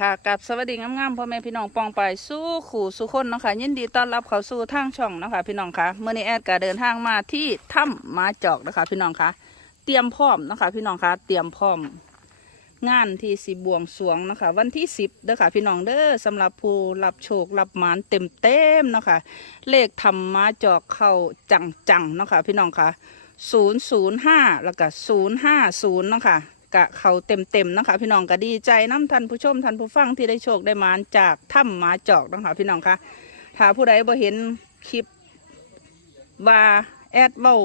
ค่ะกับสวัสดีงามๆพ่อแม่พี่น้องปองไปสู้ขู่สู้คนเนาะคะยินดีต้อนรับเข้าสู่ทางช่องเนาะคะพี่น้องคะเมื่อนี้แอดก็เดินทางมาที่ถ้ำมาจอกนะคะพี่น้องคะเตรียมพร้อมเนาะคะพี่น้องคะเตรียมพร้อม งานที่สิบวงสวงเนาะคะวันที่สิบเด้อค่ะพี่น้องเด้อสำหรับผู้รับโชครับหมานเต็มเต็มๆเนาะค่ะเลขทำมาจอกเข้าจังๆเนาะค่ะพี่น้องคะศูนย์ศูนย์ห้าแล้วก็ศูนย์ห้าศูนย์เนาะค่ะ กะเขาเต็มเต็มๆนะคะ พี่น้องก็ดีใจน้ำท่านผู้ชมท่านผู้ฟังที่ได้โชคได้มานจากถ้ำหมาจอกนะคะพี่น้องคะถ้าผู้ใดบ่เห็นคลิปว่าแอดเบ้า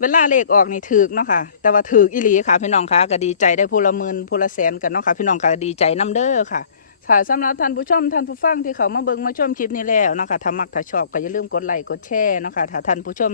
เวลาเลขออกนี่ถือเนาะค่ะ แต่ว่าถืออีหลีค่ะ พี่น้องคะก็ดีใจได้พลเมือนพลแสนกันเนาะค่ะ พี่น้องก็ดีใจน้ำเด้อค่ะ ค่ะสำหรับท่านผู้ชมท่านผู้ฟังที่เขามาเบิ่งมาชมคลิปนี้แล้วนะคะถ้ามักถ้าชอบก็อย่าลืมกดไลค์กดแชร์นะคะถ้าท่านผู้ชม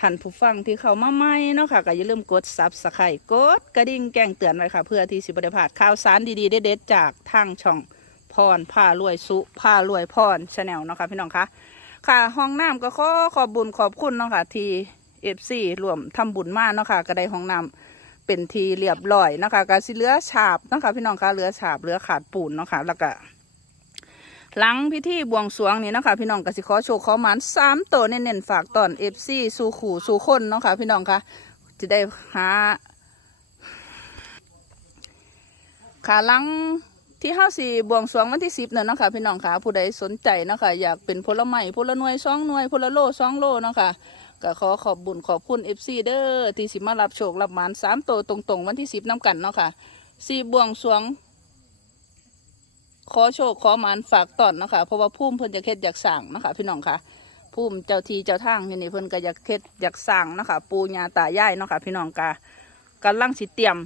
ท่านผู้ฟังที่เข้ามาใหม่เนาะค่ะก็อย่าลืมกดซับสไครต์กดกระดิ่งแจ้งเตือนไว้ค่ะ เพื่อที่สิบได้พลาดข่าวสารดีๆเด็ดๆจากทางช่องพรผ้ารวยสุผ้ารวยพรชาแนลเนาะค่ะพี่น้องคะค่ะห้องน้ำก็ขอขอบบุญขอบคุณเนาะค่ะที่เอฟซีรวมทำบุญมาเนาะค่ะก็ได้ห้องน้ำ เป็นทีเรียบร้อยนะคะก็สิเหลือฉาบนะคะพี่น้องคะเหลือฉาบเหลือขาดปูนนะคะแล้วก็หลังพิธีบวงสรวงนี่นะคะพี่น้องกสิขอโชว์ขอหมานสามตัวเน้นๆฝากตอนเอฟซีสู่ขู่สู่คนเนาะค่ะพี่น้องคะจะได้หาขาหลังที่ห้าสี่บวงสรวงวันที่สิบเนี่ยนะคะพี่น้องคะผู้ใดสนใจนะคะอยากเป็นพลไม้พลหน่วยสองหน่วยพลโลสองโลนะคะ ก็ขอขอบบุญขอบคุณเอฟซีเด้อที่สิมารับโชครับหมานสามตัวตรงๆ วันที่สิบน้ำกันเนาะค่ะสี่บวงสวง ขอโชคขอหมานฝากตอนเนาะคะเพราะว่าพุ่มเพิ่นจะเค็ดอยากสั่งเนาะคะพี่น้องค่ะพุ่มเจ้าทีเจ้าทางอยู่นี่เพิ่นก็อยากเค็ดอยากสั่งเนาะคะปูญาตายายเนาะค่ะพี่น้องกากำลังสิเตรียม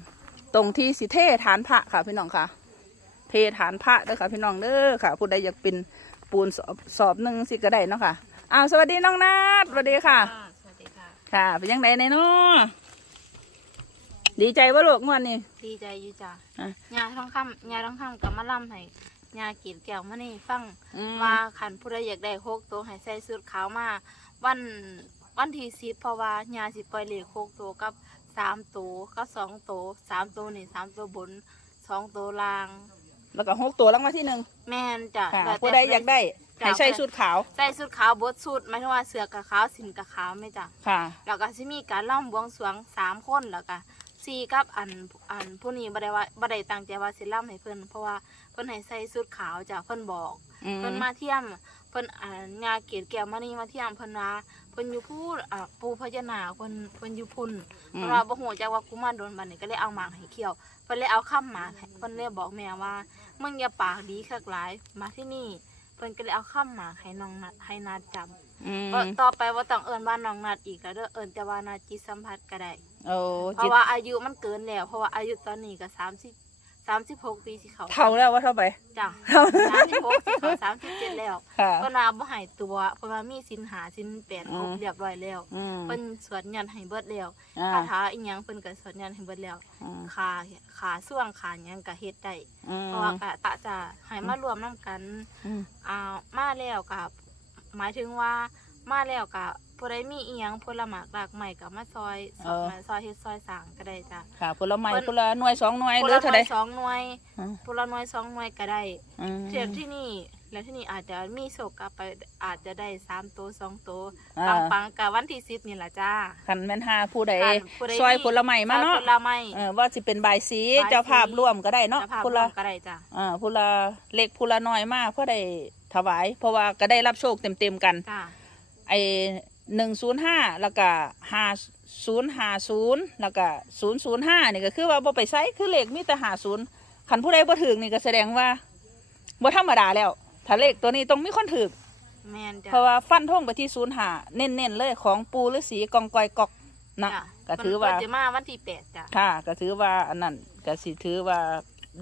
ตรงที่สิเทฐานพระค่ะพี่น้องค่ะ เทฐานพระเด้อค่ะพี่น้องเด้อค่ะผู้ใดอยากเป็นปูนสอบสอบหนึ่งสิก็ได้เนาะค่ะ อ้าวสวัสดีน้องนัดสวัสดีค่ะ สวัสดีค่ะ ค่ะ เป็นยังไงในเนาะดีใจว่าลูกงวดนี้ดีใจอยู่จ้ะอะ ยาท้องคำยาท้องคำกับมะล่ำให้ยากีดแก้วมานี่ฟังอืมว่าขันผู้ใดอยากได้โคกตัวให้ใส่สุดขาวมา วันวันที่สิบเพราะว่ายาสิปล่อยเหล็กโคกตัวกับสามตัวกับสองตัวสามตัวนี่สามตัวบนสองตัวล่าง แล้วก็หกตัวรางวัลที่หนึ่งแม่นจ้ะค่ะแล้วแต่ผู้ใดอยากได้จ้ะ ให้ใส่ชุดขาวใส่สุดขาวบดสุดหมายถึงว่าเสือกับขาวสินกับขาวไหม่จ้ะค่ะ แล้วก็สิมีการล่ำบวงสรวงสามคนแล้วก็สี่กับอันอันผู้นี้บ่ได้ว่าบ่ได้ตั้งใจว่าสิล่ำให้เพิ่นเพราะว่าเพิ่นให้ใส่สุดขาวจ้ะเพิ่นบอกอืมเพิ่นมาเที่ยมเพิ่นอ่างาเกศแก้วมานี่มาเที่ยมเพิ่นว่าเพิ่นอยู่พูดอ่าปูพญานาคเพิ่นเพิ่นอยู่พุ่นอืเพมราะว่าบ่ฮู้จักว่ากุมารโดนบัดนี้ก็เลยเอาหมากให้เคี่ยวเพิ่นเลยเอาข้ามหมากให้เพิ่นเลยบอกแม่ว่ามึงอย่าปากดีคักหลายมาที่นี่เพิ่นก็เลยเอาข้ามหมากให้น้องนัดให้นาดจำอืมบ่ต่อไปว่าต้องเอิ้นว่าน้องนัดอีกแล้วเด้อเอิ้นแต่ว่านาจิตสัมผัสก็ได้โอ้เพจิตราะว่าอายุมันเกินแล้ว เพราะว่าอายุตอนนี้ก็สาม สิบสามสิบหกปีสิเขาเท่าแล้วว่าเท่าไปจ้ะสามสิบหกสิเขาสามสิบเจ็ดแล้วค่ะเพิ่นว่าบ่ใหายตัวเพิ่นว่ามีสินหาสินแปดครบอืมเรียบร้อยแล้วอืม เพิ่นสวดยันให้เบิดแล้วอ่า คาถาอีหยังเพิ่นก็สวดยันให้เบิดแล้วอืม ขาขาส่วงขาหยังก็เฮ็ดได้อืม เพราะว่าก็ตะจะให้มารวมนํกัน อืม อ่ามาแล้วก็หมายถึงว่ามาแล้วก็ ผู้ใดมีอีหยังผลหมากรากใหม่ก็มาซอยมาซอยเฮ็ดซอยสร้างก็ได้จ้ะค่ะผลไม้เพิ่นผลหน่วยสองหน่วยผเหลลือหเท่าน่ใดวยสองหน่วยอืม ผลหน่วยสองหน่วยก็ได้อืม เทียบที่นี่แล้วที่นี่อาจจะมีโศกกลับไปอาจจะได้สามตัวสองตัวอ่า ปังปังๆกับวันที่สิบนี่แหละจ้า คันแม่นหาผู้ใดคันผู้ใดซอยผลไม้มาเนาะซอยผลไม้ เออว่าสิเป็นใบายสีบายสี เจ้าภาพร่วมก็ได้เนาะจะพาผู้ร่วละมก็ได้จ้าอ่าผู้ละเล็กผู้ละน้อยมากเพื่อได้ถวาย เพราะว่าก็ได้รับโชคเต็มๆกัน จ้าไอ หนึ่งศูนย์ห้าแล้วก็ห้าศูนย์ห้าศูนย์แล้วก็ศูนย์ศูนย์ห้านี่ก็คือว่าบ่ไปไซคือเลขมีแต่ห้าศูนย์ขันผู้ใดบ่ถึงนี่ก็แสดงว่าบ่ธรรมดาแล้ว ถ้าเลขตัวนี้ต้องมีคนถึกแมนจ้าเพราะว่าฟันทงไปที่ศูนย์หาเน้นๆเลยของปูฤาษีกองกอยกอกนะจ้ะก็ถือว่าเพิ่นจะมาวันที่แปดจ้าค่ะก็ถือว่าอันนั้นก็สิถือว่า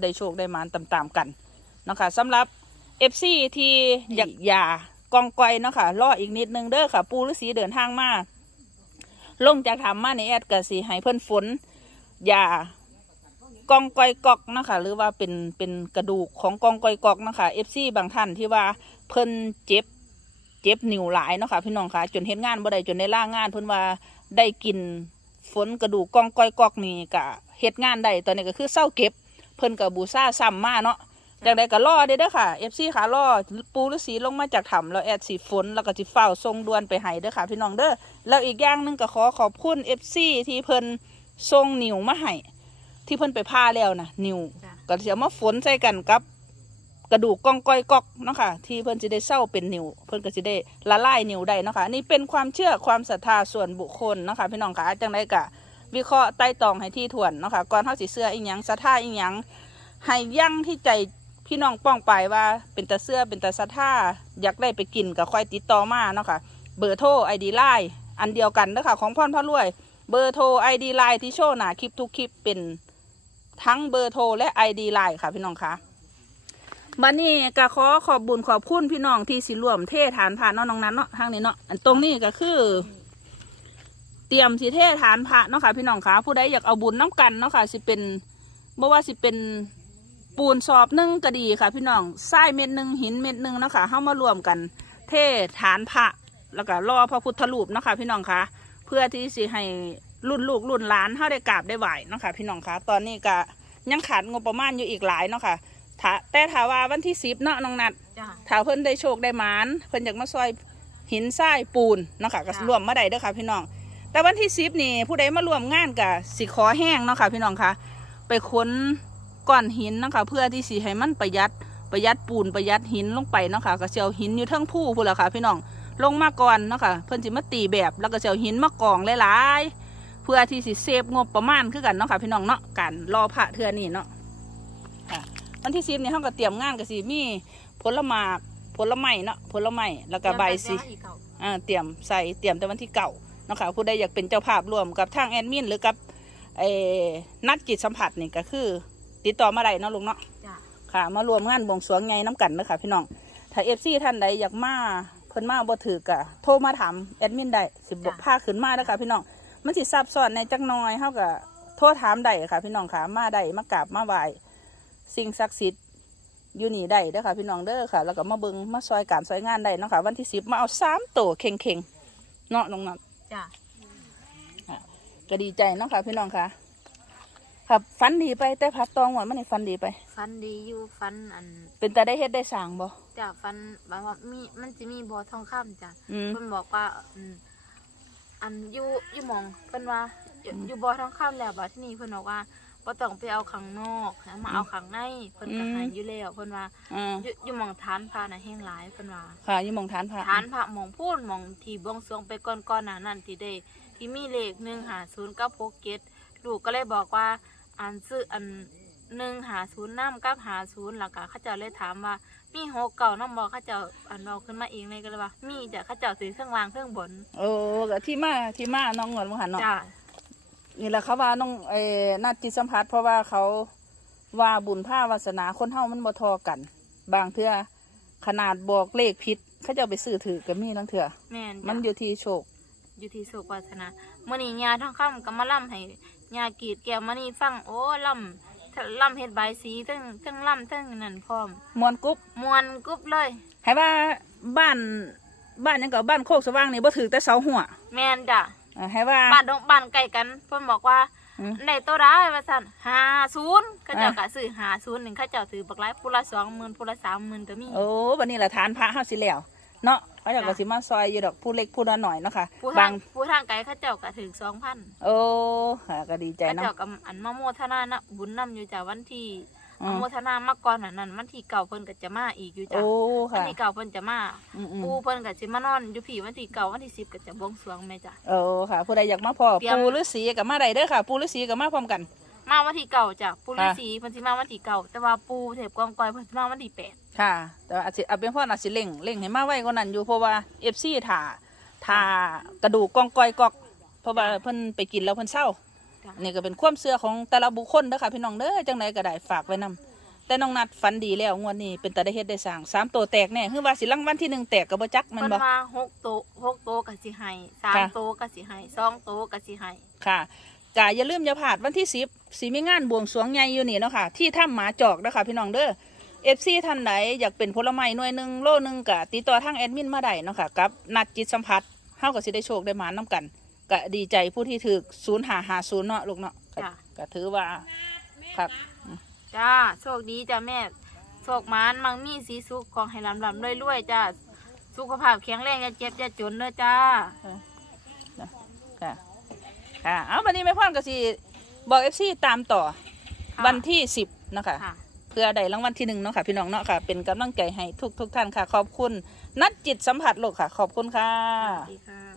ได้โชคได้มานตามๆกันเนาะคะสำหรับ FC ที่อยากหยา กองกอยเนาะค่ะรออีกนิดนึงเด้อค่ะ ปูฤาษีเดินทางมาลงจากถามาในแอดก็สิให้เพิ่นฝนยากองกอยกอกนะคะหรือว่าเป็นเป็นกระดูกของกองกอยกอกนะคะ FC บางท่านที่ว่าเพิ่นเจ็บเจ็บนิ้วหลายเนาะค่ะพี่น้องค่ะจนเฮ็ดงานบ่ได้จนได้ล่างาน เพิ่นว่าได้กินฝนกระดูกกองก้อยกอกนี่ก็เฮ็ดงานได้ตอนนี้ก็คือเศร้าเก็บ เพิ่นก็บูซาซ้ำมาเนาะ จากใดก็รอเด้อเด้อค่ะ FC ค่ะรอปูฤาษีลงมาจากถ้ำแล้วแอดสีฝนแล้วก็สิเฝ้าทรงด่วนไปให้เด้อค่ะพี่น้องเด้อแล้วอีกอย่างหนึงก็ขอขอบคุณ FC ที่เพิ่นทรงนิวมาให้ที่เพิ่นไปพาแล้วนะนิวจ้ะก็สิเอามาฝนใส่กันกับกระดูกก้องก้อยกอกเนาะค่ะที่เพิ่นจะได้เศร้าเป็นนิวเพิ่นก็จะได้ละลายนิวได้เนาะค่ะนี่เป็นความเชื่อความศรัทธาส่วนบุคคลเนาะค่ะพี่น้องค่ะจังไดกะ วิเคราะห์ไต่ตองให้ที่ถ่วนเนาะค่ะก่อนเฮาสิเสื้ออีหยังศรัทธาอีหยังให้ยั่งที่ใจ พี่น้องป้องไปว่าเป็นตาเสื้อเป็นตาศรัทธาอยากได้ไปกินก็ค่อยติดต่อมาเนาะค่ะเบอร์โทร ID ไลน์อันเดียวกันเด้อค่ะของพ่อนพ่อรวย เบอร์โทร ID ไลน์ที่โชว์หนาคลิปทุกคลิปเป็นทั้งเบอร์โทรและ ID ไลน์ค่ะพี่น้องคะบันนี้ก็ขอขอบบุญขอบคุณพี่น้องที่สิรวมเทฐานผ่านเนาะน้องนั้นเนาะทางนี้เนาะอันตรงนี้ก็คือ เตรียมสิเทฐานพระเนาะค่ะพี่น้องคะผู้ใดอยากเอาบุญน้ำกันเนาะค่ะสิเป็นบ่ว่าสิเป็น ปูนสอบหนึ่งก็ดีค่ะ พี่น้องทรายเม็ดหนึ่งหินเม็ดหนึ่งเนาะค่ะเข้ามารวมกัน เทฐานพระแล้วก็รอพระพุทธรูปเนาะค่ะพี่น้องคะเพื่อที่สิให้รุ่นลูกรุ่นหลานเขาได้กราบได้ไหวเนาะค่ะพี่น้องคะตอนนี้ก็ยังขาดงบประมาณอยู่อีกหลายเนาะค่ะถ้าแต่ถ้าว่าวันที่สิบเนาะน้องนัดจ้ะถ้าเพิ่นได้โชคได้หมานเพิ่นอยากมาซอยหินทรายปูนเนาะค่ะก็ค่ะรวมมาได้เด้อค่ะพี่น้อง แต่วันที่สิบนี่ผู้ใดมารวมงานกับสิขอแห้งเนาะค่ะพี่น้องคะไปค้น ก้อนหินเนาะคะเพื่อที่สิให้มันประหยัดประหยัดปูนประหยัดหินลงไปเนาะค่ะก็สิเจียวหินอยู่เทั้งผู้พูนละค่ะพี่น้องลงมาก่อนเนาะค่ะเพิ่นสิมาตีแบบแล้วก็สิเจียวหินมากองหลายๆเพื่อที่สิเซฟงบประมาณคือกันเนาะค่ะพี่น้องเนาะการรอพระเทือนี่เนาะค่ะวันที่สิบนี่เขาก็เตรียมงานก็สิมีผลไม้ผลไม้เนาะผลไม้แล้วก็ใบสีเดี๋ยวอีกเก่าอ่าเตรียมใส่เตรียมแต่วันที่เก่าเนาะค่ะผู้ใดอยากเป็นเจ้าภาพร่วมกับทางแอดมินหรือกับเออนัดจิตสัมผัสนี่ก็คือ ติดต่อมาได้เนาะลุงเนาะจ้ะค่ะ มารวมงานบวงสรวงไงน้ำกันเนาะคะพี่น้อง ถ้าเอฟซีท่านใดอยากมาเพิ่นมาบ่ถือกะโทรมาถามแอดมินได้สิบอกพาขึ้นมาเด้อค่ะพี่น้องมันสิซับซ้อนในจักหน้อยเฮาก็โทรถามได้ค่ะ พี่น้องค่ะมาได้มากราบมาไหว้สิ่งศักดิ์สิทธิ์อยู่นี่ได้เด้อค่ะพี่น้องเด้อค่ะ แล้วก็มาเบิ่งมาซอยการซอยงานได้เนาะค่ะ วันที่สิบมาเอาสามโตเข่งเข่งๆเนาะน้องนัทจ้ะก็ดีใจเนาะค่ะพี่น้องค่ะ ครับฟันดีไป แต่พัดตองหวานมันนี่ฟันดีไป ฟันดีอยู่ฟันอัน เป็นแต่ได้เฮ็ดได้สร้างบ่ จ้ะฟันแบบว่ามีมันจะมีบ่อทองคำจ้ะอืม เพิ่นบอกว่าอืมอันอยู่อยู่หมองเพิ่นว่าอยู่อยู่บ่อทองคำแล้วบัดที่นี่เพิ่นบอกว่าบ่ต้องไปเอาข้างนอกให้มาเอาข้างในเพิ่นก็ให้อยู่แล้วเพิ่นว่าอ่าอยู่อยู่หมองฐานพระน่ะแห้งหลายเพิ่นว่าค่ะอยี่หมองทานพระฐานพระหมองพูนหมองที่บวงสรวงไปก่อนๆหน้านั้นที่ได้ที่มีเลข150กับ67ลูกก็เลยบอกว่า อันซื้ออัน150นำกับ50แล้วก็เขาเจ้าเลยถามว่า มีหกเก่านำบ่เขาเจ้าอันเราขึ้นมาเองเลยก็เลยว่า มีจ้ะเขาเจ้าถือเครื่องวางเครื่องบนโอ้ก็ที่มาที่มาน้องเงินมหันเนาะจ้ะนี่แหละเขาว่าน้องเอ่อนัดจิตสัมผัส เพราะว่าเขาว่าบุญผ้าวาสนาคนเฮามันบ่ทอกัน บางเทื่อขนาดบอกเลขผิดเขาจะเอาไปซื้อถือก็มีทั้งเทื่อแม่นจ้ะมันอยู่ที่โชคอยู่ที่โศกวาสนาเมื่อนี้ยาทองคำก็มาล่ำให้ ยากรีดแก้วมานี่ฟังโอ้ล่ำล่ำเฮ็ดใบายสีทั้งทั้งล่ำทั้งนั่นพร้อมมวนกุ๊บมวนกรุ๊บเลย ให้ว่าบ้านบ้านหยังก็บ้านโคกสว่างนี่บ่ถือแต่เสาหัวแม่นจ้ะอ่าให้ว่า บ้านดงบ้านใกล้กันเพิ่นบอกว่าอืม ในตัวร้ายว่าซั่น50เขาเจ้าอะก็ซื้อ50หนึ่งเขาเจ้าถือบักหลายผู้ละ20,000ผู้ละ30,000ก็มีโอ้วันนี้ละทานพระเฮาสิแล้ว เนาะเขาอยากจ้ะก็สิมาซอยอยู่ดอกผู้เล็กผู้น้อยหน่อยเนาะค่ะผู้บาทางงผู้ทางไกลเขาเจ้าก็ถือ2,000โอ้ค่ะก็ดีใจก็เนาะ เจ้ากับอันมาโมทนานะบุญนำอยู่จ้ะวันที่อืมามโมทนามาก่อนอันนั้นวันที่เก่าเพิ่นก็จะมาอีกอยู่จ้ะโอ้วันค่ะที่เก่าเพิ่นจะมาอืมอืมปูเพิ่นก็สิมานอนอยู่ผีวันที่เก่าวันที่สิบก็จะบวงสรวงแม่จ้ะ โอ้ค่ะ ผู้ใดอยากมาพอเตรียม ปูฤาษีกับมาใดเด้อค่ะ ปูฤาษีกับมาพร้อมกัน มาวันที่เก่าจ้ะปูฤาค่ะษีเพิ่นสิมาวันที่เก่าแต่ว่าปูเทพกองกอยเพิ่นสิมาวันที่แปด ค่ะ แต่ว่าอาจสิเอาเป็นพ่ออาจสิเล่งเล่งให้มาไว้กว่านั้นอยู่เพราะว่าเอฟซีถ่าถ่ากระดูกกองกอยกอกเพราะว่าเพิ่นไปกินแล้วเพิ่นเศร้าจ้ะ นี่ก็เป็นความเชื่อของแต่ละบุคคลเด้อค่ะพี่น้องเด้อจังไดก็ได้ฝากไว้นํแต่น้องนัดฝันดีแล้วงวดนี้เป็นตาได้เฮ็ดได้สร้างสามตัวแตกแน่คือว่าสิรางวัลที่หนึ่งแตกก็บ่จักแมันเพิ่นบ่ มาหกโตะหกโตะก็สิให้สามค่ะ โตะก็สิให้สองโตะก็สิให้ค่ะกะอย่าลืมอย่าพลาดวันที่สิบสีมีงานบวงสรวงใหญ่อยู่นี่เนาะค่ะ ที่ถ้ำหมาจอกนะคะพี่น้องเด้อ เอฟซีท่านใดอยากเป็นผลไม้หน่วยหนึ่งโลหนึ่งกะติดต่อทางแอดมินมาได้เนาะค่ะกับนัดจิตสัมผัสเฮาก็สิได้โชคได้หมาน้กันกะดีใจผู้ที่ถือศูนย์หาหาศูนย์เนาะลูกเนาะก็จ้ะ ก็ถือว่าครับจ้าโชคดีจ้ะแม่โศกหมานมังมีสีสุขของให้ลำลำรวยๆจ้าสุขภาพแข็งแรงอย่าเจ็บอย่าจนเด้อจ้า ค่ะค่ะเอาวันนี้แม่พ่อนก็สิบอกเอฟซีตามต่อค่ะ วันที่สิบนะคะค่ะ เพื่อได้รางวัลที่หนึ่งเนาะค่ะพี่น้องเนาะค่ะ เป็นกำลังใจให้ทุกทุกท่านค่ะ ขอบคุณ นัดจิตสัมผัสโลกค่ะ ขอบคุณค่ะ สวัสดีค่ะ